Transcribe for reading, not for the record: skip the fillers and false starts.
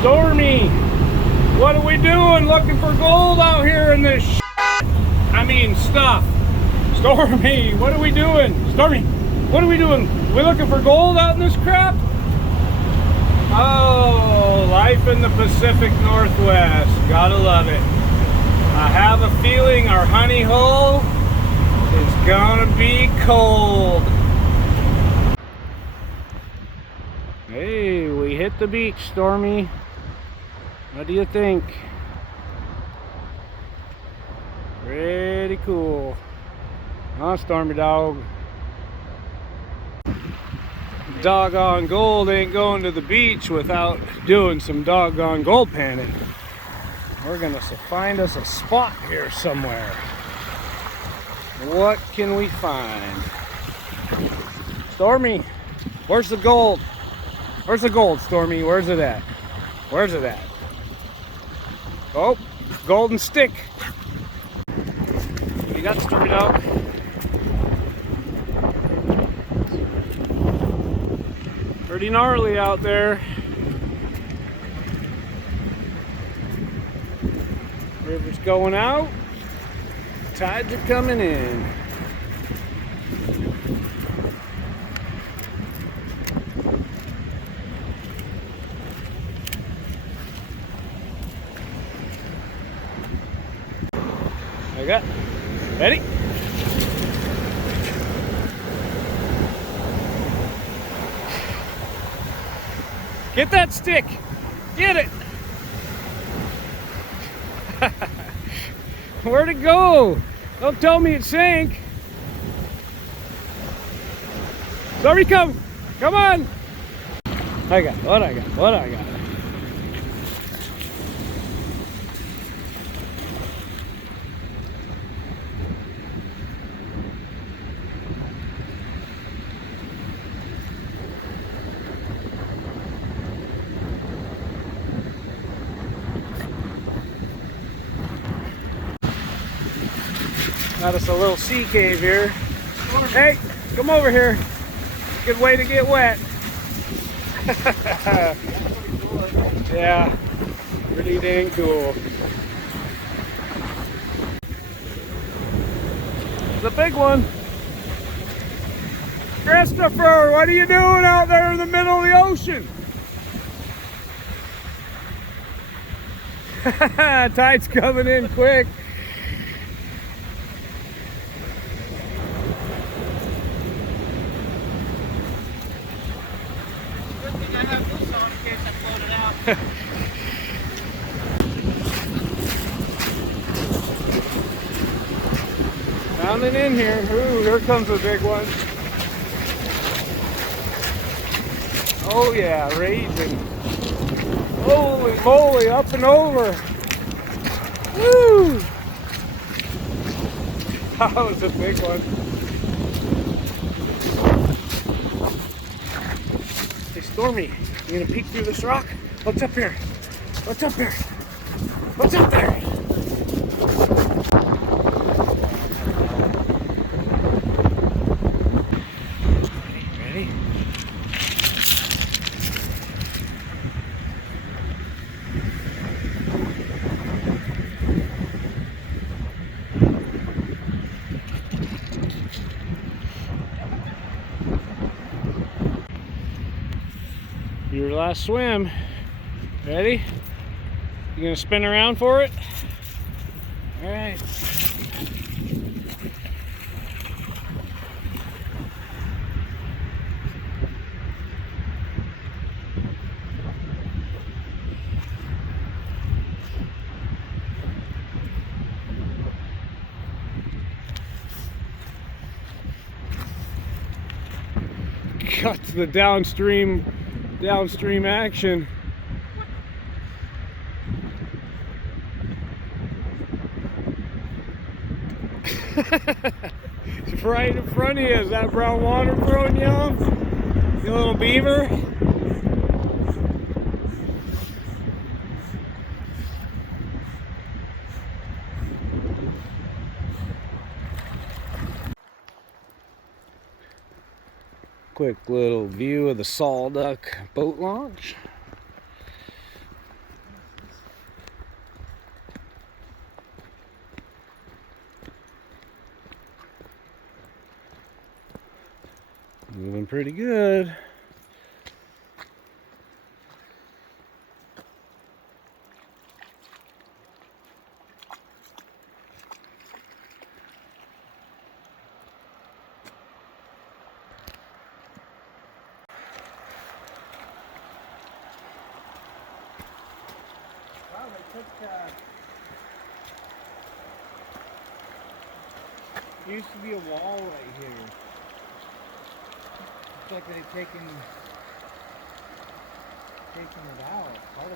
Stormy, what are we doing? Looking for gold out here in this stuff. Stormy, what are we doing? Stormy, what are we doing? We looking for gold out in this crap? Oh, life in the Pacific Northwest. Gotta love it. I have a feeling our honey hole is gonna be cold. Hey, we hit the beach, Stormy. What do you think? Pretty cool. Huh, Stormy dog? Doggone gold ain't going to the beach without doing some doggone gold panning. We're gonna find us a spot here somewhere. What can we find? Stormy, where's the gold? Where's the gold, Stormy? Where's it at? Where's it at? Oh, golden stick. You got Stormy dog? Pretty gnarly out there. River's going out. Tides are coming in. I got. Ready? Get that stick. Get it. Where'd it go? Don't tell me it sank. Stormy, come. Come on. I got what I got. What I got. Got us a little sea cave here. Hey, come over here. Good way to get wet. Yeah, pretty dang cool. The big one. Christopher, what are you doing out there in the middle of the ocean? Tide's coming in quick. Rounding in here. Ooh, here comes a big one. Oh yeah, raging. Holy moly, up and over. Woo! That was a big one. Hey Stormy, you gonna peek through this rock? What's up here? What's up here? What's up there? Ready? Your last swim. Ready? You gonna spin around for it? All right. Got to the downstream action. Right in front of you. Is that brown water throwing you off? You little beaver? Quick little view of the Sol Duc boat launch. Moving pretty good. Wow, they took, there used to be a wall right here. Looks like they've taken it out. Part